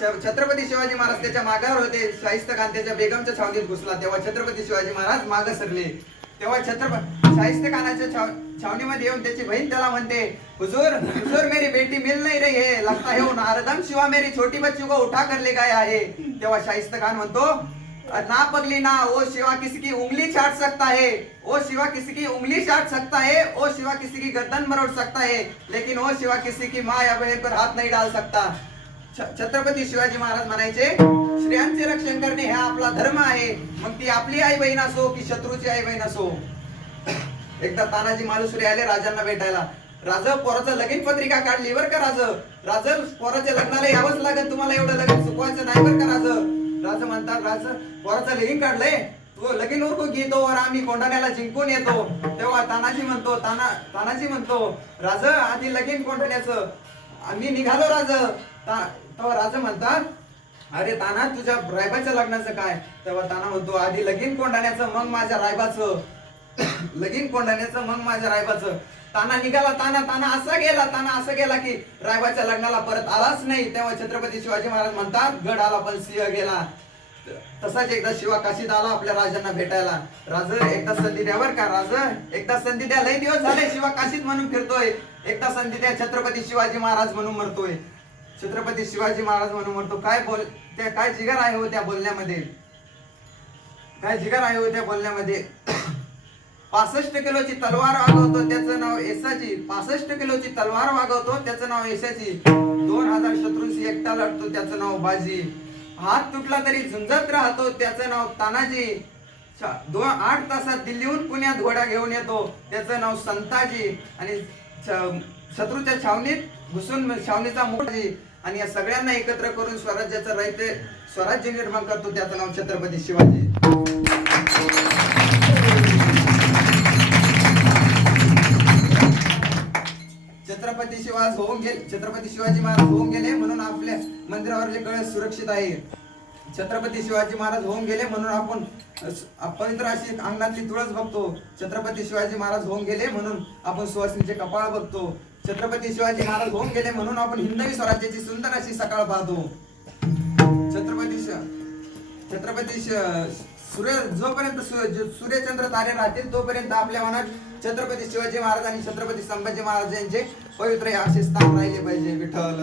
छत्रपती शिवाजी महाराज त्याच्या मागावर होते. शाहिस्ते खान त्याच्या बेगमच्या छावणीत घुसला तेव्हा छत्रपती शिवाजी महाराज मागे सरले. तेव्हा शाहिस्ते खानाच्या छावणीमध्ये येऊन त्याची बहीण त्याला म्हणते, हुजूर हुजूर मेरी बेटी मिल नहीं रही है, लगता है वो नारदम शिवा मेरी छोटी बच्ची को उठा कर ले गया है. तेव्हा शाहिस्ते खान म्हणतो, ना पगली ना, वो शिवा किसी की उंगली चाट सकता है, वो शिवा किसी की उंगली चाट सकता है, वो शिवा किसी की गर्दन मरोड़ सकता है, लेकिन वो शिवा किसी की माँ या बहन पर हाथ नहीं डाल सकता. छत्रपती शिवाजी महाराज म्हणायचे, स्त्रियांचे रक्षण करणे हा आपला धर्म आहे, मग ती आपली आई बहीण असो की शत्रूची आई बहीण असो. एकदा तानाजी मालुसरे आले राजांना भेटायला. राज पोराचं लगीन पत्रिका काढली बर का राज पोराच्या लग्नाला यावंच लागेल, तुम्हाला एवढं लगीन चुकवायचं नाही बर का राज म्हणतात, राज पोराचं लगीन काढलंय, तू लगीन उरकून घेतो और आम्ही कोंढाण्याला जिंकून येतो. तेव्हा तानाजी म्हणतो राज आधी लगीन कोंढाण्याचं, आम्ही निघालो राज. तेव्हा राजा म्हणतात, अरे ताना तुझ्या रायबाच्या लग्नाचं काय. तेव्हा ताना म्हणतो, आधी लगीन कोंढाण्याचं मग माझ्या रायबाचं, लगीन कोंढाण्याचं मग माझ्या रायबाचं. ताना निघाला. ताना असा गेला की रायबाच्या लग्नाला परत आलाच नाही. तेव्हा छत्रपती शिवाजी महाराज म्हणतात, गड आला पण सिंह गेला. तसाच एकदा शिवा काशीत आला आपल्या राजांना भेटायला. राज एकदा संधी द्या बर का, राज एकदा संधी द्या, लई दिवस झाले शिवा काशीत म्हणून फिरतोय, एकदा संधी द्या, छत्रपती शिवाजी महाराज म्हणून मरतोय. छत्रपती शिवाजी महाराज म्हणून म्हणतो, काय जिगर आहे हो त्या बोलण्यामध्ये, काय जिगर आहे हो त्या बोलण्यामध्ये. 65 किलोची तलवार वागवतो त्याचं नाव येसाची, 65 किलोची तलवार वागवतो त्याचं नाव येसाची, 2000 शत्रूंशी एकटा लढतो त्याचं नाव बाजी, हात तुटला तरी झुंजत राहतो त्याचं नाव तानाजी, 8 तासात दिल्लीहून पुण्यात घोडा घेऊन येतो त्याचं नाव संताजी, आणि शत्रूच्या छावणीत घुसून छावणीचा मोठाजी, आणि या सगळ्यांना एकत्र करून स्वराज्य निर्माण करतो त्याचं नाव छत्रपती शिवाजी. छत्रपती शिवाजी महाराज होऊन गेले म्हणून आपल्या मंदिरावरले कळस सुरक्षित आहे. छत्रपती शिवाजी महाराज होऊन गेले म्हणून आपण पवित्र अशी अंगणातली तुळस बघतो. छत्रपती शिवाजी महाराज होऊन गेले म्हणून आपण सुवासिनीचे कपाळ बघतो. छत्रपती शिवाजी महाराज होऊन गेले म्हणून आपण हिंदवी स्वराज्याची सुंदर अशी सकाळ पाहतो. छत्रपती सूर्य जोपर्यंत सूर्यचंद्र तारे राहतील तोपर्यंत आपल्या मनात छत्रपती शिवाजी महाराज आणि छत्रपती संभाजी महाराज यांचे पवित्र असे स्थान राहिले पाहिजे. विठ्ठल